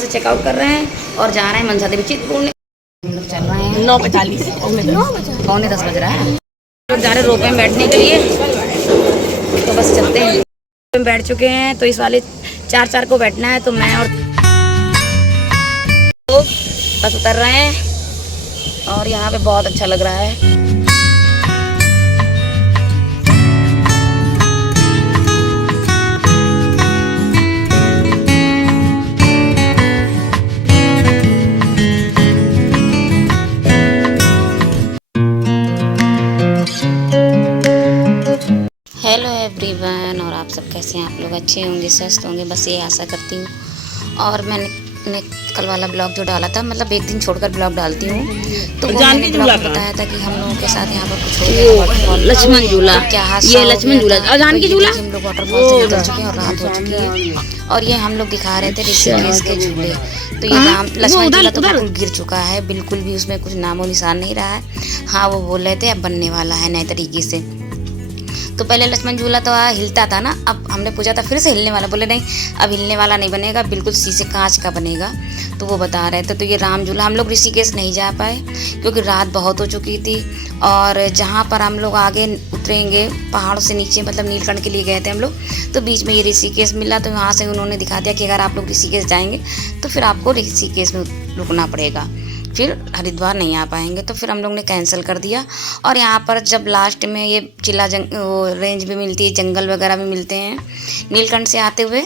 से चेकआउट कर रहे हैं और जा रहे हैं मनसा देवी चित्रकूट। हम लोग चल रहे हैं 9:45 पौने 10 बज रहा है। लोग जा रहे हैं रोपवे में बैठने के लिए, तो बस चलते हैं। रोपवे में बैठ चुके हैं, तो इस वाले 4 को बैठना है, तो मैं और तो बस उतर रहे हैं और यहाँ पे बहुत अच्छा लग रहा है। हेलो एवरीवन, और आप सब कैसे हैं? आप लोग अच्छे होंगे, स्वस्थ होंगे, बस ये आशा करती हूँ। और मैंने कल वाला ब्लॉग जो डाला था, मतलब एक दिन छोड़कर ब्लॉग डालती हूँ, तो वो मैंने ब्लॉग बताया था कि हम लोगों के साथ यहाँ पर कुछ हो गया वाटरफॉल, लक्ष्मण झूला, क्या हादसा ये लक्ष्मण झूला, जानकी झूला हम लोग वाटरफॉल से निकल चुके हैं और रात हो चुकी है। और ये हम लोग दिखा रहे थे ऋषिकेश के झूले, तो ये नाम लक्ष्मण झूला तो बिल्कुल गिर चुका है, बिल्कुल भी उसमें कुछ नामो निशान नहीं रहा है। हाँ, वो बोल रहे थे अब बनने वाला है नए तरीके से। तो पहले लक्ष्मण झूला तो हिलता था ना, अब हमने पूछा था फिर से हिलने वाला, बोले नहीं अब हिलने वाला नहीं बनेगा, बिल्कुल शीशे कांच का बनेगा। तो वो बता रहे थे। तो ये राम झूला, हम लोग ऋषिकेश नहीं जा पाए क्योंकि रात बहुत हो चुकी थी, और जहाँ पर हम लोग आगे उतरेंगे पहाड़ों से नीचे, मतलब नीलकंठ के लिए गए थे हम लोग, तो बीच में ये ऋषिकेश मिला, तो वहाँ से उन्होंने दिखा दिया कि अगर आप लोग ऋषिकेश जाएंगे तो फिर आपको ऋषिकेश में रुकना पड़ेगा, फिर हरिद्वार नहीं आ पाएंगे। तो फिर हम लोग ने कैंसिल कर दिया। और यहाँ पर जब लास्ट में ये चिल्ला रेंज भी मिलती है, जंगल वगैरह भी मिलते हैं नीलकंठ से आते हुए,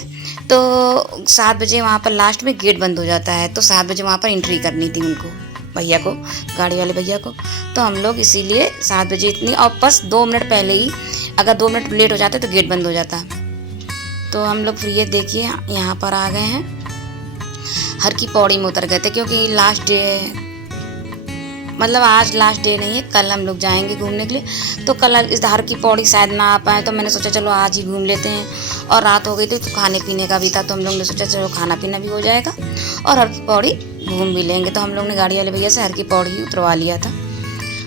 तो 7 बजे वहाँ पर लास्ट में गेट बंद हो जाता है, तो 7 बजे वहाँ पर एंट्री करनी थी उनको, भैया को, गाड़ी वाले भैया को। तो हम लोग इसीलिए 7 बजे इतनी, और बस 2 मिनट पहले ही, अगर 2 मिनट लेट हो जाते तो गेट बंद हो जाता। तो हम लोग फिर ये देखिए यहाँ पर आ गए हैं, हर की पौड़ी में उतर गए थे क्योंकि लास्ट डे, मतलब आज लास्ट डे नहीं है, कल हम लोग जाएंगे घूमने के लिए। तो कल इस हर की पौड़ी शायद ना आ पाए, तो मैंने सोचा चलो आज ही घूम लेते हैं। और रात हो गई थी तो खाने पीने का भी था, तो हम लोग ने सोचा चलो खाना पीना भी हो जाएगा और हर की पौड़ी घूम भी लेंगे। तो हम लोग ने गाड़ी वाले भैया से हर की पौड़ी ही उतरवा लिया था।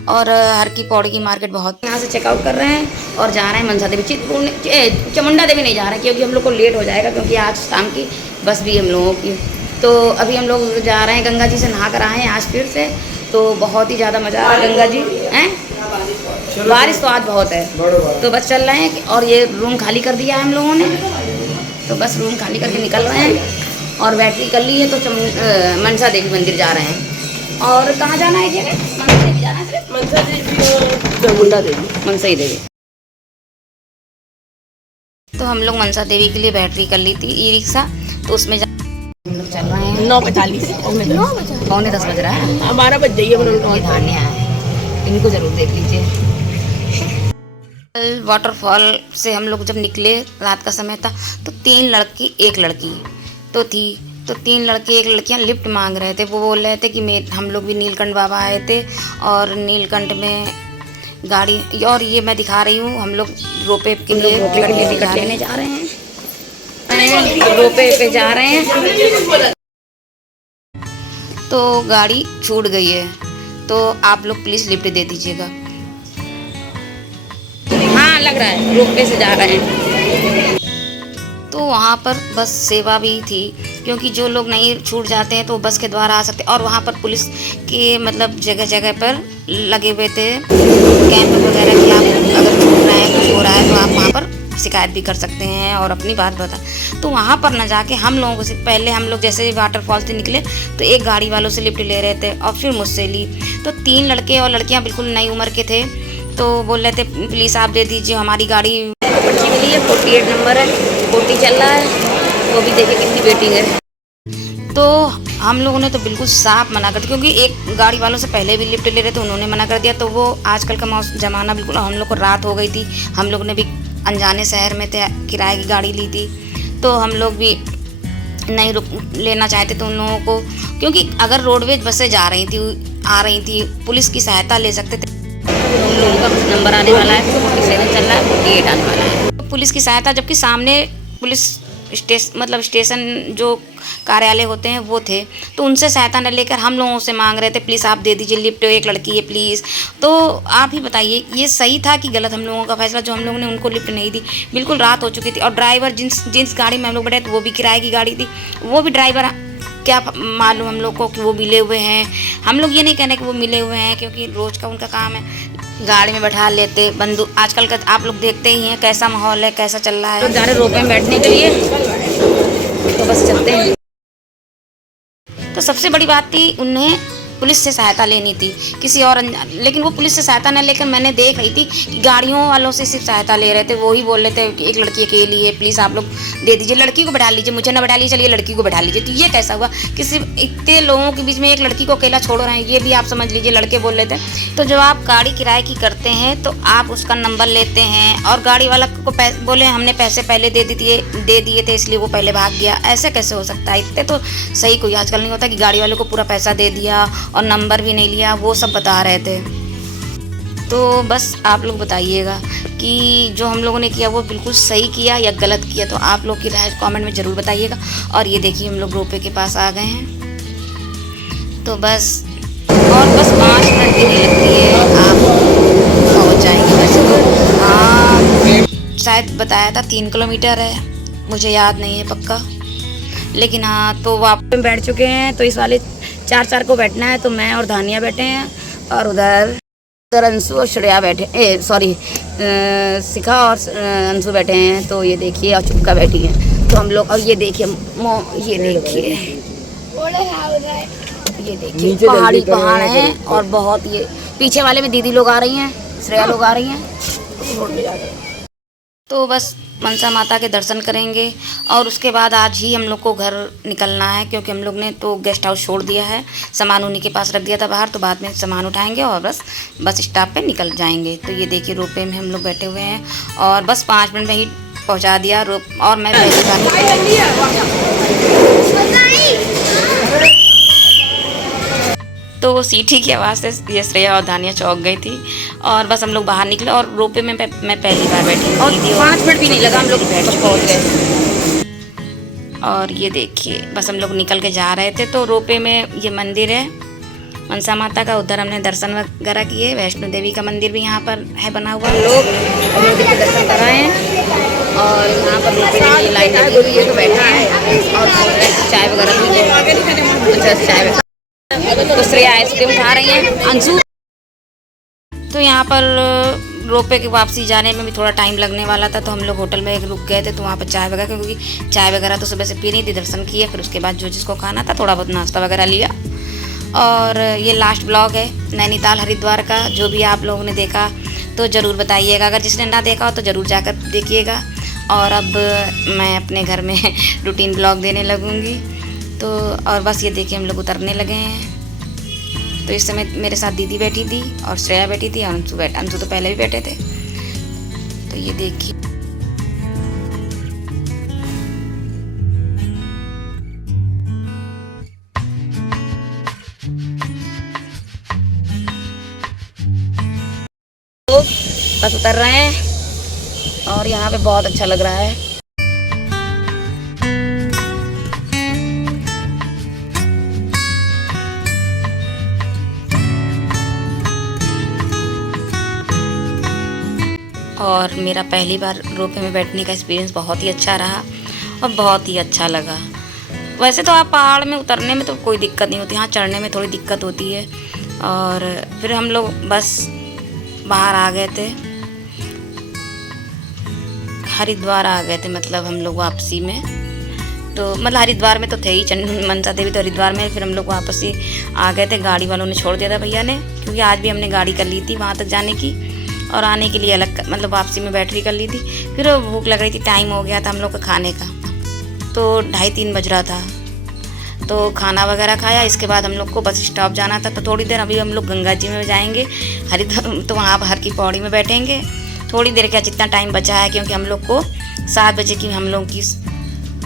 और हर की पौड़ी की मार्केट बहुत, यहाँ से चेकआउट कर रहे हैं और जा रहे हैं मनसा देवी चित्रकूट, चामुंडा देवी नहीं जा रहे क्योंकि हम लोग को लेट हो जाएगा, क्योंकि आज शाम की बस भी हम लोगों की। तो अभी हम लोग जा रहे हैं, गंगा जी से नहा कर आए हैं आज फिर से, तो बहुत ही ज़्यादा मज़ा आ रहा है। गंगा जी हैं, बारिश तो आज बहुत है, तो बस चल रहे हैं। और ये रूम खाली कर दिया है हम लोगों ने, तो बस रूम खाली करके निकल रहे हैं और बैटरी कर ली है, तो मनसा देवी मंदिर जा रहे हैं। और कहाँ जाना है जगह? मनसा देवी जाना है, मनसा देवी और चामुंडा देवी, मनसा ही देवी। तो हम लोग मनसा देवी के लिए बैटरी कर ली थी ई रिक्शा, तो उसमें हम लोग चल रहे हैं 9:45 पौने 10 बज रहा है। 12 बज जाइए धानिया है, इनको जरूर देख लीजिए। वाटरफॉल से हम लोग जब निकले, रात का समय था, तो 3 लड़की 1 लड़की तो थी, तो 3 लड़के 1 लड़कियां लिफ्ट मांग रहे थे। वो बोल रहे थे कि हम लोग भी नीलकंठ बाबा आए थे और नीलकंठ में गाड़ी, और ये मैं दिखा रही हूँ, हम लोग रोपे के लिए टिकट लेने जा रहे हैं, रोपे पे जा रहे हैं, तो गाड़ी छूट गई है, तो आप लोग प्लीज़ लिफ्ट दे दीजिएगा। हाँ लग रहा है, रोपे से जा रहे हैं। तो वहाँ पर बस सेवा भी थी, क्योंकि जो लोग नहीं छूट जाते हैं तो वो बस के द्वारा आ सकते, और वहाँ पर पुलिस के मतलब जगह जगह पर लगे हुए थे कैंप वगैरह कि आप अगर छूट रहे हैं, कुछ हो रहा है, तो आप वहाँ पर शिकायत भी कर सकते हैं और अपनी बात बता। तो वहाँ पर न जाके हम लोगों से पहले, हम लोग जैसे वाटरफॉल से निकले तो एक गाड़ी वालों से लिफ्ट ले रहे थे और फिर मुझसे ली। तो 3 लड़के और लड़कियाँ बिल्कुल नई उम्र के थे, तो बोल रहे थे प्लीज़ आप दे दीजिए, हमारी गाड़ी पर्ची मिली है, 48 नंबर है, 40 चल रहा है, वो भी देखिए कितनी वेटिंग है। तो हम लोगों ने तो बिल्कुल साफ मना कर दिया, क्योंकि एक गाड़ी वालों से पहले भी लिफ्ट ले रहे थे, उन्होंने मना कर दिया। तो वो आजकल का ज़माना बिल्कुल, हम लोग को रात हो गई थी, हम लोग ने भी अनजाने शहर में थे, किराए की गाड़ी ली थी, तो हम लोग भी नहीं रुक लेना चाहते थे उन लोगों को, क्योंकि अगर रोडवेज बसें जा रही थी, आ रही थी, पुलिस की सहायता ले सकते थे। उन लोगों का कुछ नंबर आने वाला है, 47 चल रहा है, 48 आने वाला है, पुलिस की सहायता, जबकि सामने पुलिस स्टेशन जो कार्यालय होते हैं वो थे, तो उनसे सहायता न लेकर हम लोगों से मांग रहे थे प्लीज़ आप दे दीजिए लिफ्ट, एक लड़की है प्लीज़। तो आप ही बताइए ये सही था कि गलत हम लोगों का फैसला, जो हम लोगों ने उनको लिफ्ट नहीं दी। बिल्कुल रात हो चुकी थी और ड्राइवर जिस गाड़ी में हम लोग बैठे थे वो भी किराए की गाड़ी थी, वो भी ड्राइवर क्या मालूम हम लोग को कि वो मिले हुए हैं। हम लोग ये नहीं कहने कि वो मिले हुए हैं, क्योंकि रोज़ का उनका काम है। गाड़ी में बैठा लेते बंदूक, आजकल का आप लोग देखते ही हैं कैसा माहौल है, कैसा चल रहा है। तो जा रहे रोपवे में बैठने के लिए, तो बस चलते हैं। तो सबसे बड़ी बात थी, उन्हें पुलिस से सहायता लेनी थी, किसी और लेकिन वो पुलिस से सहायता न लेकर मैंने देख रही थी कि गाड़ियों वालों से सिर्फ सहायता ले रहे थे। वो ही बोल रहे थे कि एक लड़की के लिए प्लीज़ आप लोग दे दीजिए, लड़की को बैठा लीजिए, मुझे ना बैठा लीजिए, चलिए लड़की को बैठा लीजिए। तो ये कैसा हुआ कि सिर्फ इतने लोगों के बीच में एक लड़की को अकेला छोड़ रहे हैं, ये भी आप समझ लीजिए। लड़के बोल रहे थे। तो जब आप गाड़ी किराए की करते हैं तो आप उसका नंबर लेते हैं, और गाड़ी वाला को बोले हमने पैसे पहले दे दिए थे इसलिए वो पहले भाग गया। ऐसे कैसे हो सकता है? इतने तो सही कोई आजकल नहीं होता कि गाड़ी वाले को पूरा पैसा दे दिया और नंबर भी नहीं लिया, वो सब बता रहे थे। तो बस आप लोग बताइएगा कि जो हम लोगों ने किया वो बिल्कुल सही किया या गलत किया। तो आप लोग की राय कमेंट में ज़रूर बताइएगा। और ये देखिए हम लोग रोपवे के पास आ गए हैं। तो बस 5 मिनट भी नहीं लगती है, आप पहुँच जाएंगे। वैसे तो हाँ शायद बताया था 3 किलोमीटर है, मुझे याद नहीं है पक्का, लेकिन हाँ तो वापस बैठ चुके हैं। तो इस वाले 4 को बैठना है, तो मैं और धानिया बैठे हैं, और उधर अंशु और श्रेया बैठे, सॉरी शिखा और अंशु बैठे हैं। तो ये देखिए, और चुपका बैठी है। तो हम लोग, और ये देखिए ये देखिए पहाड़ है, और बहुत ये पीछे वाले में दीदी लोग आ रही हैं, श्रेया लोग आ रही हैं। तो बस मनसा माता के दर्शन करेंगे, और उसके बाद आज ही हम लोग को घर निकलना है, क्योंकि हम लोग ने तो गेस्ट हाउस छोड़ दिया है, सामान उन्हीं के पास रख दिया था बाहर। तो बाद में सामान उठाएंगे और बस स्टॉप पे निकल जाएंगे। तो ये देखिए रोपवे में हम लोग बैठे हुए हैं, और बस 5 मिनट में ही पहुंचा दिया और मैं पहली बार तो वो सीटी की आवाज़ से ये श्रेया और धानिया चौंक गई थी, और बस हम लोग बाहर निकले। और रोपवे में मैं पहली बार बैठी, और 5 मिनट भी नहीं लगा हम लोग पहुँच गए। और ये देखिए बस हम लोग निकल के जा रहे थे। तो रोपवे में ये मंदिर है मनसा माता का, उधर हमने दर्शन वगैरह किए। वैष्णो देवी का मंदिर भी यहाँ पर है बना हुआ, लोग मंदिर के दर्शन कर रहे हैं। और यहाँ पर रोपवे में लाइन लगी हुई है, तो बैठा है और चाय वगैरह पीजिए। अच्छा चाय, तो श्रेया आइसक्रीम खा रही हैं, अंशु। तो यहाँ पर रोपवे की वापसी जाने में भी थोड़ा टाइम लगने वाला था, तो हम लोग होटल में रुक गए थे। तो वहाँ पर चाय वगैरह, क्योंकि चाय वगैरह तो सुबह से पी नहीं थी, दर्शन किए। फिर उसके बाद जो जिसको खाना था थोड़ा बहुत नाश्ता वगैरह लिया। और ये लास्ट ब्लॉग है नैनीताल हरिद्वार का। जो भी आप लोगों ने देखा तो ज़रूर बताइएगा, अगर जिसने ना देखा हो तो ज़रूर जाकर देखिएगा। और अब मैं अपने घर में रूटीन ब्लॉग देने लगूँगी। तो और बस ये देखिए हम लोग उतरने लगे हैं। तो इस समय मेरे साथ दीदी बैठी थी, और श्रेया बैठी थी, और अंशु तो पहले भी बैठे थे। तो ये देखिए तो बस उतर रहे हैं, और यहाँ पे बहुत अच्छा लग रहा है। और मेरा पहली बार रोपवे में बैठने का एक्सपीरियंस बहुत ही अच्छा रहा, और बहुत ही अच्छा लगा। वैसे तो आप पहाड़ में उतरने में तो कोई दिक्कत नहीं होती, हाँ चढ़ने में थोड़ी दिक्कत होती है। और फिर हम लोग बस बाहर आ गए थे, हरिद्वार आ गए थे, मतलब हम लोग वापसी में। तो मतलब हरिद्वार में तो थे ही, मनसा देवी तो हरिद्वार में। फिर हम लोग वापस ही आ गए थे, गाड़ी वालों ने छोड़ दिया था भैया ने, क्योंकि आज भी हमने गाड़ी कर ली थी वहाँ तक जाने की, और आने के लिए अलग, मतलब वापसी में बैटरी कर ली थी। फिर भूख लग रही थी, टाइम हो गया था हम लोग का खाने का, तो 2:30-3 बज रहा था। तो खाना वगैरह खाया, इसके बाद हम लोग को बस स्टॉप जाना था। तो थोड़ी देर अभी हम लोग गंगा जी में जाएंगे हरिद्वार, तो वहाँ हर की पौड़ी में बैठेंगे थोड़ी देर का, जितना टाइम बचा है, क्योंकि हम लोग को 7 बजे की हम लोग की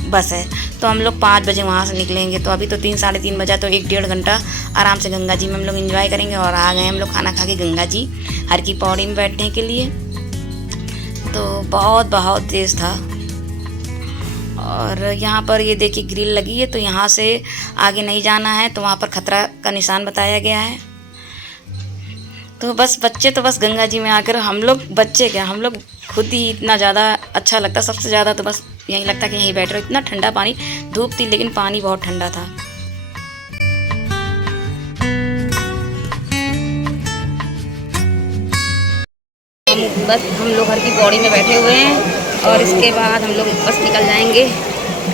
बस है। तो हम लोग 5 बजे वहाँ से निकलेंगे। तो अभी तो 3-3:30 बजा, तो 1-1.5 घंटा आराम से गंगा जी में हम लोग एंजॉय करेंगे। और आ गए हम लोग खाना खा के गंगा जी हर की पौड़ी में बैठने के लिए। तो बहुत तेज़ था। और यहाँ पर ये देखिए ग्रिल लगी है, तो यहाँ से आगे नहीं जाना है, तो वहाँ पर खतरा का निशान बताया गया है। तो बस बच्चे तो बस गंगा जी में आकर, हम लोग बच्चे क्या, हम लोग खुद ही इतना ज़्यादा अच्छा लगता, सबसे ज़्यादा तो बस यही लगता कि यहीं बैठ रहे। इतना ठंडा पानी, धूप थी लेकिन पानी बहुत ठंडा था। बस हम लोग घर की पौड़ी में बैठे हुए हैं और इसके बाद हम लोग बस निकल जाएंगे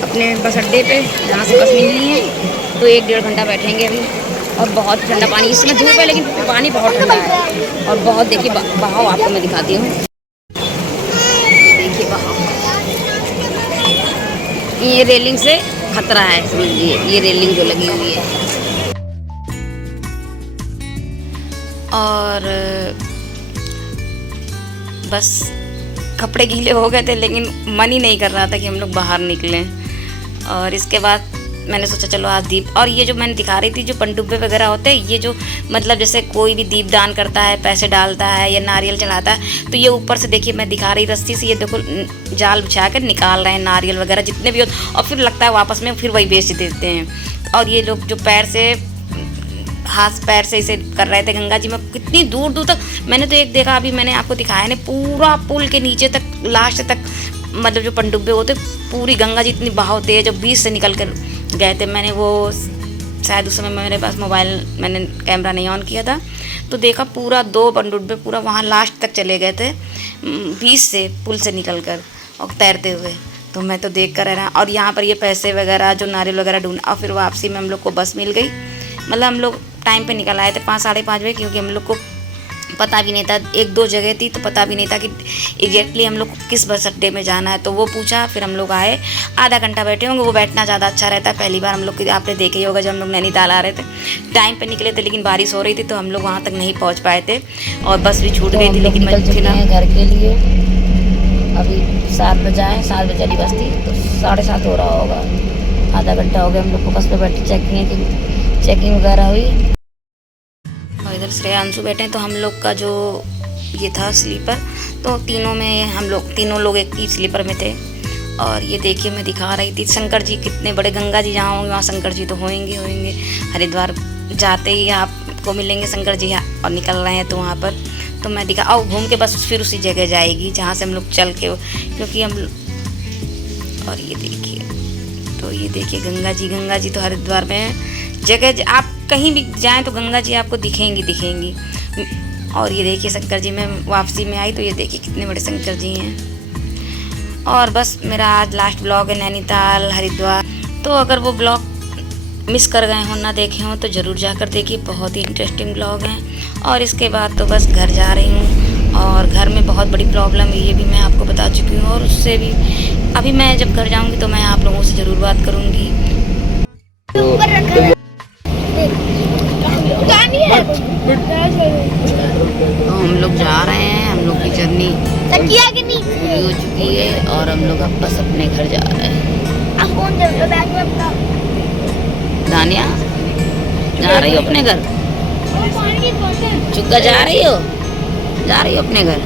अपने बस अड्डे पे जहाँ से बस मिलनी है। तो 1-1.5 घंटा बैठेंगे अभी। और बहुत ठंडा पानी, इसमें धूप है लेकिन पानी बहुत ठंडा है। और बहुत देखिए बहाव आपको मैं दिखाती हूँ। देखिए बहाव, ये रेलिंग से खतरा है, समझिए ये रेलिंग जो लगी हुई है। और बस कपड़े गीले हो गए थे लेकिन मन ही नहीं कर रहा था कि हम लोग बाहर निकलें। और इसके बाद मैंने सोचा चलो आज दीप, और ये जो मैंने दिखा रही थी जो पनडुब्बे वगैरह होते हैं, ये जो मतलब जैसे कोई भी दीप दान करता है, पैसे डालता है या नारियल चढ़ाता है, तो ये ऊपर से देखिए मैं दिखा रही रस्सी से, ये देखो जाल बिछा कर निकाल रहे हैं नारियल वगैरह जितने भी हो, और फिर लगता है वापस में फिर वही बेच देते हैं। और ये लोग जो पैर से, हाथ पैर से इसे कर रहे थे गंगा जी में, कितनी दूर दूर तक। मैंने तो एक देखा, अभी मैंने आपको दिखाया नहीं, पूरा पुल के नीचे तक लास्ट तक, मतलब जो पनडुब्बे होते पूरी गंगा जी इतनी बहाव तेज जब बीच से निकल कर गए थे। मैंने वो शायद उस समय मेरे पास मोबाइल, मैंने कैमरा नहीं ऑन किया था, तो देखा पूरा 2 पनडुब्बे पूरा वहाँ लास्ट तक चले गए थे बीच से पुल से निकल कर और तैरते हुए। तो मैं तो देख कर रहा। और यहाँ पर ये पैसे वगैरह जो नारियल वगैरह ढूंढ, और फिर वापसी में हम लोग को बस मिल गई। मतलब हम लोग टाइम पे निकल आए थे 5-5:30 बजे, क्योंकि हम लोग को पता भी नहीं था, 1-2 जगह थी तो पता भी नहीं था कि एग्जैक्टली हम लोग को किस बस अड्डे में जाना है। तो वो पूछा, फिर हम लोग आए, आधा घंटा बैठे होंगे। वो बैठना ज़्यादा अच्छा रहता है। पहली बार हम लोग, आपने देखे ही होगा जब हम लोग नैनीताल आ रहे थे, टाइम पे निकले थे लेकिन बारिश हो रही थी तो हम लोग वहाँ तक नहीं पहुँच पाए थे और बस भी छूट गई थी। लेकिन मैं घर के लिए अभी 7 बजे आए, 7 बजे वाली बस थी तो 7:30 हो रहा होगा, आधा घंटा हो गया हम लोग को बस पे बैठे। चेकिंग वगैरह हुई और इधर श्रेयांशु बैठे हैं। तो हम लोग का जो ये था स्लीपर, तो तीनों लोग एक ही स्लीपर में थे। और ये देखिए मैं दिखा रही थी शंकर जी कितने बड़े, गंगा जी जहाँ होंगे वहाँ शंकर जी तो होंगे। हरिद्वार जाते ही आपको मिलेंगे शंकर जी, और निकल रहे हैं तो वहाँ पर तो मैं दिखा, और घूम के बस फिर उसी जगह जाएगी जहाँ से हम लोग चल के, क्योंकि हम। और ये देखिए, तो ये देखिए गंगा जी तो हरिद्वार में जगह, आप कहीं भी जाएं तो गंगा जी आपको दिखेंगी। और ये देखिए शंकर जी में वापसी में आई तो ये देखिए कितने बड़े शंकर जी हैं। और बस मेरा आज लास्ट ब्लॉग है नैनीताल हरिद्वार। तो अगर वो ब्लॉग मिस कर गए हो, ना देखे हो, तो ज़रूर जाकर देखिए, बहुत ही इंटरेस्टिंग ब्लॉग हैं। और इसके बाद तो बस घर जा रही हूँ, और घर में बहुत बड़ी प्रॉब्लम है, ये भी मैं आपको बता चुकी हूँ। और उससे भी अभी मैं जब घर जाऊँगी तो मैं आप लोगों से ज़रूर बात करूँगी। तो हम लोग जा रहे हैं, हम लोग की जर्नी पूरी हो चुकी है और हम लोग अब बस अपने घर जा रहे हैं। दानिया जा रही हो अपने घर? चुग्गा जा रही हो अपने घर?